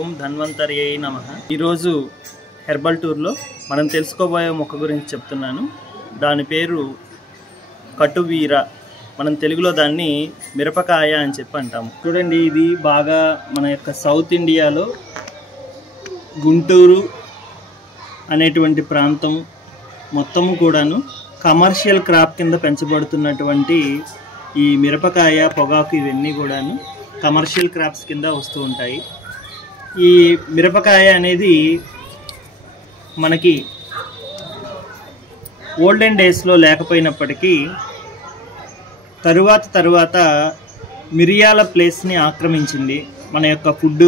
ఓం ధన్వంతర్యై నమః. ఈరోజు హెర్బల్ టూర్లో మనం తెలుసుకోబోయే మొక్క గురించి చెప్తున్నాను. దాని పేరు కటువీర. మనం తెలుగులో దాన్ని మిరపకాయ అని చెప్పి అంటాము. చూడండి, ఇది బాగా మన యొక్క సౌత్ ఇండియాలో గుంటూరు అనేటువంటి ప్రాంతం మొత్తము కూడాను కమర్షియల్ క్రాప్ కింద పెంచబడుతున్నటువంటి ఈ మిరపకాయ, పొగాకు ఇవన్నీ కూడాను కమర్షియల్ క్రాప్స్ కింద వస్తూ ఉంటాయి. ఈ మిరపకాయ అనేది మనకి ఓల్డెన్ డేస్లో లేకపోయినప్పటికీ తరువాత మిరియాల ప్లేస్ని ఆక్రమించింది మన యొక్క ఫుడ్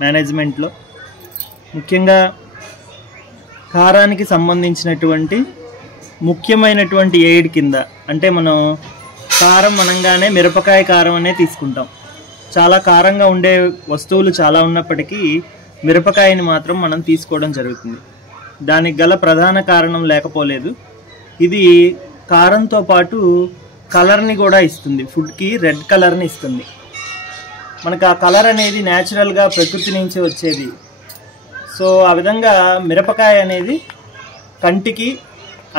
మేనేజ్మెంట్లో. ముఖ్యంగా కారానికి సంబంధించినటువంటి ముఖ్యమైనటువంటి ఎయిడ్ కింద, అంటే మనం కారం అనగానే మిరపకాయ కారం అనే తీసుకుంటాం. చాలా కారంగా ఉండే వస్తువులు చాలా ఉన్నప్పటికీ మిరపకాయని మాత్రం మనం తీసుకోవడం జరుగుతుంది. దానికి గల ప్రధాన కారణం లేకపోలేదు, ఇది కారంతో పాటు కలర్ని కూడా ఇస్తుంది. ఫుడ్కి రెడ్ కలర్ని ఇస్తుంది. మనకు ఆ కలర్ అనేది న్యాచురల్గా ప్రకృతి నుంచి వచ్చేది. సో ఆ విధంగా మిరపకాయ అనేది కంటికి,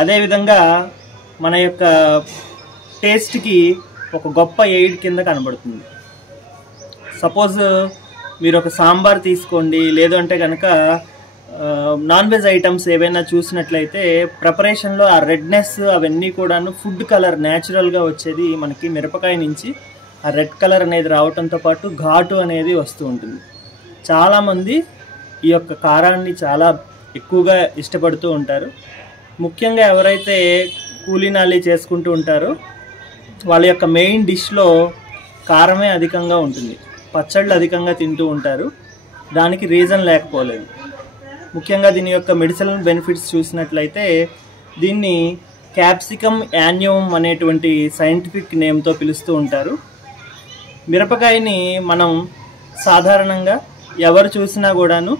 అదేవిధంగా మన యొక్క టేస్ట్కి ఒక గొప్ప ఎయిడ్ కింద కనబడుతుంది. సపోజ్ మీరు ఒక సాంబార్ తీసుకోండి, లేదంటే కనుక నాన్ వెజ్ ఐటమ్స్ ఏవైనా చూసినట్లయితే ప్రిపరేషన్లో ఆ రెడ్నెస్ అవన్నీ కూడాను ఫుడ్ కలర్ న్యాచురల్గా వచ్చేది మనకి మిరపకాయ నుంచి. ఆ రెడ్ కలర్ అనేది రావడంతో పాటు ఘాటు అనేది వస్తూ ఉంటుంది. చాలామంది ఈ యొక్క కారాన్ని చాలా ఎక్కువగా ఇష్టపడుతూ ఉంటారు. ముఖ్యంగా ఎవరైతే కూలీనాలి చేసుకుంటూ ఉంటారో వాళ్ళ యొక్క మెయిన్ డిష్లో కారమే అధికంగా ఉంటుంది. పచ్చళ్ళు అధికంగా తింటూ ఉంటారు. దానికి రీజన్ లేకపోలేదు. ముఖ్యంగా దీని యొక్క మెడిసినల్ బెనిఫిట్స్ చూసినట్లయితే దీన్ని క్యాప్సికమ్ యాన్యూమ్ అనేటువంటి సైంటిఫిక్ నేమ్తో పిలుస్తూ ఉంటారు. మిరపకాయని మనం సాధారణంగా ఎవరు చూసినా కూడాను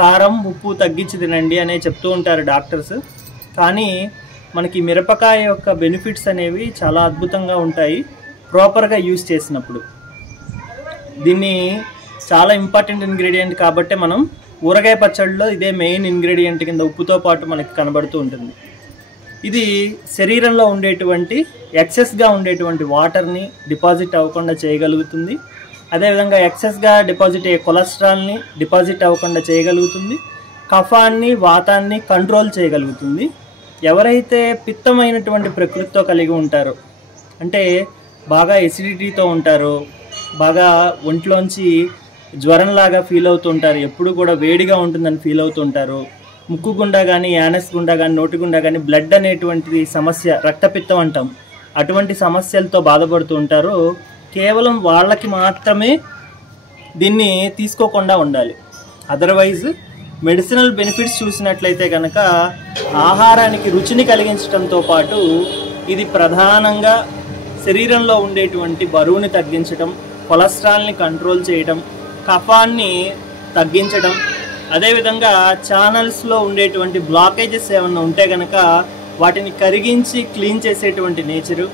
కారం, ఉప్పు తగ్గించి తినండి అనే చెప్తూ ఉంటారు డాక్టర్స్. కానీ మనకి మిరపకాయ యొక్క బెనిఫిట్స్ అనేవి చాలా అద్భుతంగా ఉంటాయి ప్రాపర్గా యూజ్ చేసినప్పుడు. దీన్ని చాలా ఇంపార్టెంట్ ఇంగ్రీడియంట్ కాబట్టి మనం ఊరగాయ పచ్చడిలో ఇదే మెయిన్ ఇంగ్రీడియంట్ కింద ఉప్పుతో పాటు మనకి కనబడుతూ ఉంటుంది. ఇది శరీరంలో ఉండేటువంటి ఎక్సెస్గా ఉండేటువంటి వాటర్ని డిపాజిట్ అవ్వకుండా చేయగలుగుతుంది. అదేవిధంగా ఎక్సెస్గా డిపాజిట్ అయ్యే కొలెస్ట్రాల్ని డిపాజిట్ అవ్వకుండా చేయగలుగుతుంది. కఫాన్ని, వాతాన్ని కంట్రోల్ చేయగలుగుతుంది. ఎవరైతే పిత్తమైనటువంటి ప్రకృతితో కలిగి ఉంటారో, అంటే బాగా ఎసిడిటీతో ఉంటారో, బాగా ఒంట్లోంచి జ్వరంలాగా ఫీల్ అవుతుంటారు, ఎప్పుడు కూడా వేడిగా ఉంటుందని ఫీల్ అవుతుంటారు, ముక్కు గుండా కానీ, యానస్ గుండా కానీ, నోటి గుండా కానీ బ్లడ్ అనేటువంటి సమస్య, రక్తపిత్తం అంటాం, అటువంటి సమస్యలతో బాధపడుతూ ఉంటారు. కేవలం వాళ్ళకి మాత్రమే దీన్ని తీసుకోకుండా ఉండాలి. అదర్వైజ్ మెడిసినల్ బెనిఫిట్స్ చూసినట్లయితే కనుక ఆహారానికి రుచిని కలిగించడంతో పాటు ఇది ప్రధానంగా శరీరంలో ఉండేటువంటి బరువుని తగ్గించడం, కొలెస్ట్రాల్ని కంట్రోల్ చేయడం, కఫాన్ని తగ్గించడం, అదేవిధంగా ఛానల్స్లో ఉండేటువంటి బ్లాకేజెస్ ఏమన్నా ఉంటే కనుక వాటిని కరిగించి క్లీన్ చేసేటువంటి నేచరు,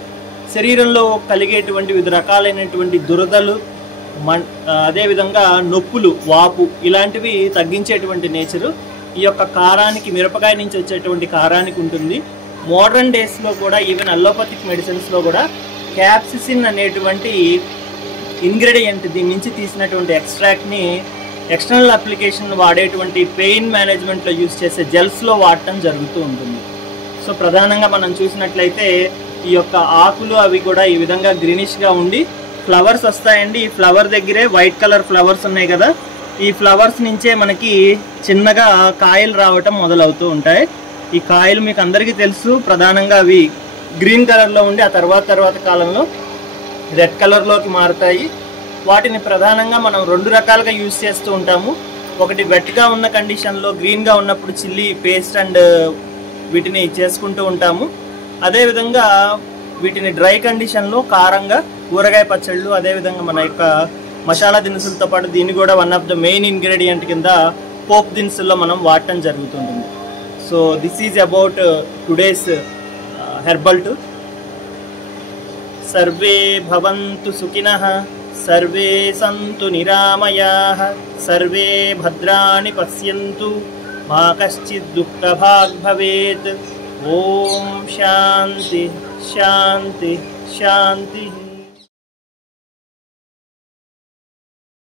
శరీరంలో కలిగేటువంటి వివిధ రకాలైనటువంటి దురదలు, అదేవిధంగా నొప్పులు, వాపు ఇలాంటివి తగ్గించేటువంటి నేచరు ఈ యొక్క కారానికి, మిరపకాయ నుంచి వచ్చేటువంటి కారానికి ఉంటుంది. మోడర్న్ డేస్లో కూడా ఈవెన్ అల్లోపతిక్ మెడిసిన్స్లో కూడా క్యాప్సిసిన్ అనేటువంటి ఇంగ్రీడియంట్, దీని నుంచి తీసినటువంటి ఎక్స్ట్రాక్ట్ని ఎక్స్టర్నల్ అప్లికేషన్ వాడేటువంటి పెయిన్ మేనేజ్మెంట్లో యూజ్ చేసే జెల్స్లో వాడటం జరుగుతూ ఉంటుంది. సో ప్రధానంగా మనం చూసినట్లయితే ఈ యొక్క ఆకులు అవి కూడా ఈ విధంగా గ్రీనిష్గా ఉండి ఫ్లవర్స్ వస్తాయండి. ఈ ఫ్లవర్ దగ్గరే వైట్ కలర్ ఫ్లవర్స్ ఉన్నాయి కదా, ఈ ఫ్లవర్స్ నుంచే మనకి చిన్నగా కాయలు రావటం మొదలవుతూ ఉంటాయి. ఈ కాయలు మీకు అందరికీ తెలుసు, ప్రధానంగా అవి గ్రీన్ కలర్లో ఉండి ఆ తర్వాత కాలంలో రెడ్ కలర్లోకి మారుతాయి. వాటిని ప్రధానంగా మనం రెండు రకాలుగా యూజ్ చేస్తూ ఉంటాము. ఒకటి వెట్గా ఉన్న కండిషన్లో గ్రీన్గా ఉన్నప్పుడు చిల్లీ పేస్ట్ అండ్ వీటిని చేసుకుంటూ ఉంటాము. అదేవిధంగా వీటిని డ్రై కండిషన్లో కారంగా ఊరగాయ పచ్చళ్ళు, అదేవిధంగా మన యొక్క మసాలా దినుసులతో పాటు దీన్ని కూడా one of the main ingredient కింద పోప్ దినుసుల్లో మనం వాడటం జరుగుతుంటుంది. So this is about today's herbal tour. Survey భవంతు సుఖినః सर्वे सन्तु निरामयाः, सर्वे भद्राणि पश्यन्तु, मा कश्चित् दुःखभाग् भवेत्। ओम शांति शांति शांति।